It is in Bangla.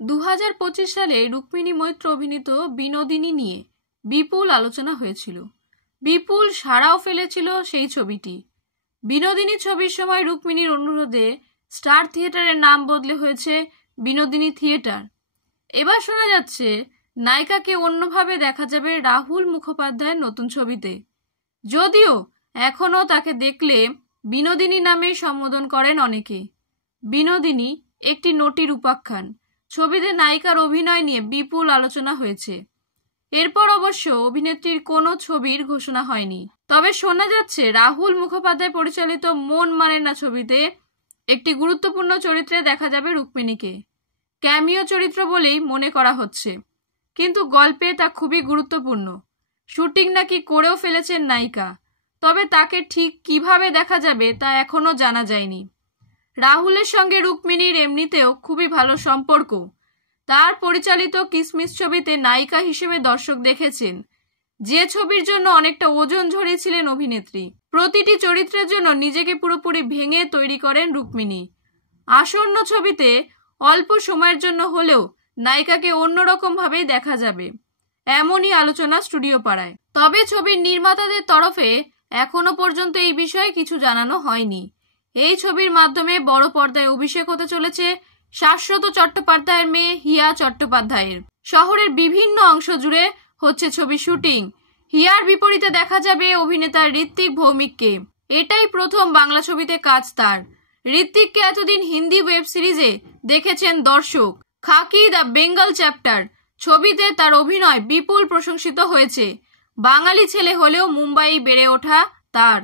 2025 সালে রুক্মিণী মৈত্র অভিনীত বিনোদিনী নিয়ে বিপুল আলোচনা হয়েছিল। বিপুল সাড়াও ফেলেছিল সেই ছবিটি। বিনোদিনী ছবির সময় রুক্মিণীর অনুরোধে স্টার থিয়েটারের নাম বদলে হয়েছে বিনোদিনী থিয়েটার। এবার শোনা যাচ্ছে নায়িকাকে অন্যভাবে দেখা যাবে রাহুল মুখোপাধ্যায়ের নতুন ছবিতে, যদিও এখনও তাকে দেখলে বিনোদিনী নামেই সম্বোধন করেন অনেকে। বিনোদিনী একটি নটির উপাখ্যান। ছবিতে নায়িকার অভিনয় নিয়ে বিপুল আলোচনা হয়েছে। এরপর অবশ্য অভিনেত্রীর কোনো ছবির ঘোষণা হয়নি। তবে শোনা যাচ্ছে রাহুল মুখোপাধ্যায় পরিচালিত মন মানে না ছবিতে একটি গুরুত্বপূর্ণ চরিত্রে দেখা যাবে রুক্মিণীকে। ক্যামিও চরিত্র বলেই মনে করা হচ্ছে, কিন্তু গল্পে তা খুবই গুরুত্বপূর্ণ। শুটিং নাকি করেও ফেলেছেন নায়িকা, তবে তাকে ঠিক কিভাবে দেখা যাবে তা এখনো জানা যায়নি। রাহুলের সঙ্গে রুক্মিণীর এমনিতেও খুবই ভালো সম্পর্ক। তার পরিচালিত কিসমিস ছবিতে নায়িকা হিসেবে দর্শক দেখেছেন, যে ছবির জন্য অনেকটা ওজন ঝরিয়েছিলেন অভিনেত্রী। প্রতিটি চরিত্রের জন্য নিজেকে পুরোপুরি ভেঙে তৈরি করেন রুক্মিণী। আসন্ন ছবিতে অল্প সময়ের জন্য হলেও নায়িকাকে অন্যরকম ভাবেই দেখা যাবে, এমনই আলোচনা স্টুডিও পাড়ায়। তবে ছবির নির্মাতাদের তরফে এখনো পর্যন্ত এই বিষয়ে কিছু জানানো হয়নি। এই ছবির মাধ্যমে বড় পর্দায় অভিষেক হতে চলেছে শাশ্বত চট্টোপাধ্যায়ের মেয়ে হিয়া চট্টোপাধ্যায়ের। শহরের বিভিন্ন অংশ জুড়ে হচ্ছে ছবি শুটিং। হিয়ার বিপরীতে দেখা যাবে অভিনেতা ঋত্বিক ভৌমিককে। এটাই প্রথম বাংলা ছবিতে কাজ তার। ঋত্বিককে এতদিন হিন্দি ওয়েব সিরিজে দেখেছেন দর্শক। খাকি দ্য বেঙ্গল চ্যাপ্টার ছবিতে তার অভিনয় বিপুল প্রশংসিত হয়েছে। বাঙালি ছেলে হলেও মুম্বাই বেড়ে ওঠা তার।